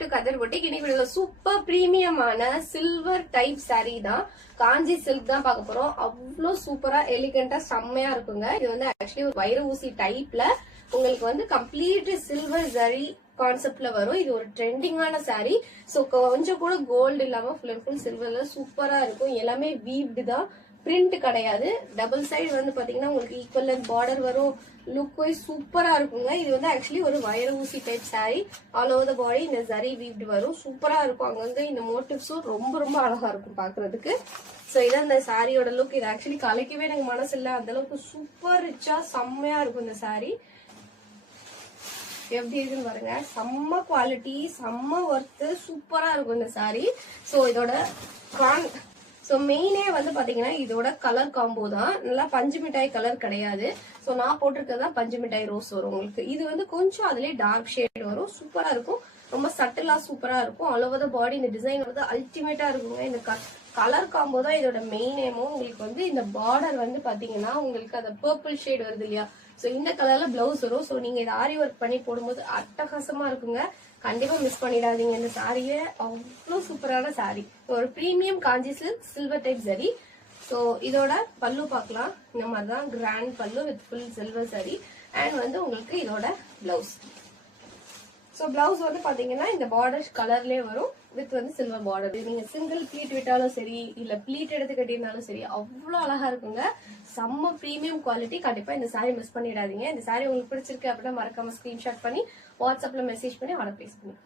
To கதர் boutique. இன்னைக்கு super பிரீமியமான silver type sari தான், காஞ்சி சில்க் தான் பார்க்க போறோம். அவ்வளோ சூப்பரா எலிகண்டா செம்மையா இருக்குங்க. இது வந்து ஆக்சுவலி ஒரு வைர ஊசி டைப்ல உங்களுக்கு வந்து கம்ப்ளீட் சில்வர் ஜரி கான்செப்ட்ல வரும். இது ஒரு ட்ரெண்டிங்கான சாரீ. சோ கொஞ்சம் கூட கோல்டு இல்லாம ஃபுல் அண்ட் ஃபுல் சில்வர்ல சூப்பரா இருக்கும். எல்லாமே வீவ்டு தான், பிரிண்ட் கிடையாது. டபுள் சைடு வந்து பாத்தீங்கன்னா உங்களுக்கு ஈக்குவல் பார்டர் வரும். லுக் வைஸ் சூப்பரா இருக்குங்க. இது வந்து ஆக்சுவலி ஒரு வைர ஊசி type sari. All over the body இந்த ஜரி வீவ்டு வரும். சூப்பரா இருக்கும். அங்கங்க இந்த மோட்டிவ்ஸும் ரொம்ப ரொம்ப அழகா இருக்கும் பாக்குறதுக்கு. சோ இதான் இந்த சாரியோட லுக். இது ஆக்சுவலி கலைக்கவே எனக்கு மனசு இல்ல, அந்த அளவுக்கு சூப்பர் ரிச்சா செம்மையா இருக்கும் இந்த சாரி. எப்படி இருக்குன்னு பாருங்க. செம்ம குவாலிட்டி, செம்ம ஒர்த்து, சூப்பரா இருக்கும் இந்த சாரி. சோ இதோட மெயினே வந்து பாத்தீங்கன்னா இதோட கலர் காம்போ தான். நல்லா பஞ்சு மிட்டாய் கலர் கிடையாது. சோ நான் போட்டிருக்கதான் பஞ்சு மிட்டாய் ரோஸ் வரும் உங்களுக்கு. இது வந்து கொஞ்சம் அதுலயே டார்க் ஷேட் வரும். சூப்பரா இருக்கும், ரொம்ப சட்டிலா சூப்பரா இருக்கும். ஆல் ஓவர் த பாடி இந்த டிசைன் வந்து அல்டிமேட்டா இருக்குங்க. இந்த கலர் காம்போ தான் இதோட மெயின் ஏமும். உங்களுக்கு வந்து இந்த பார்டர் வந்து பாத்தீங்கன்னா உங்களுக்கு அந்த பர்பிள் ஷேட் வருது இல்லையா, சோ இந்த கலர்ல பிளவுஸ் வரும். சோ நீங்க இதை ஆரி ஒர்க் பண்ணி போடும்போது அட்டகாசமா இருக்குங்க. கண்டிப்பா மிஸ் பண்ணிடாதீங்க இந்த சாரிய. அவ்வளவு சூப்பரான சாரி. ஒரு பிரீமியம் காஞ்சி சில்க் சில்வர் டைப் சரி. சோ இதோட பல்லு பார்க்கலாம். இந்த மாதிரிதான் கிராண்ட் பல்லு வித் ஃபுல் சில்வர் சரி. அண்ட் வந்து உங்களுக்கு இதோட பிளவுஸ். சோ பிளவுஸ் வந்து பாத்தீங்கன்னா இந்த பார்டர் கலர்லயே வரும் வித் வந்து சில்வர் பார்டர். நீங்க சிங்கிள் ப்ளீட் விட்டாலும் சரி, இல்ல ப்ளீட் எடுத்து கட்டியிருந்தாலும் சரி, அவ்வளவு அழகா இருக்குங்க. செம்ம பிரீமியம் குவாலிட்டி. கண்டிப்பா இந்த சாரி மிஸ் பண்ணிடாதீங்க. இந்த சாரி உங்களுக்கு பிடிச்சிருக்கு அப்படின்னா மறக்காம ஸ்கிரீன்ஷாட் பண்ணி வாட்ஸ்அப்ல மெசேஜ் பண்ணி ஆர்டர் பிளேஸ் பண்ணுங்க.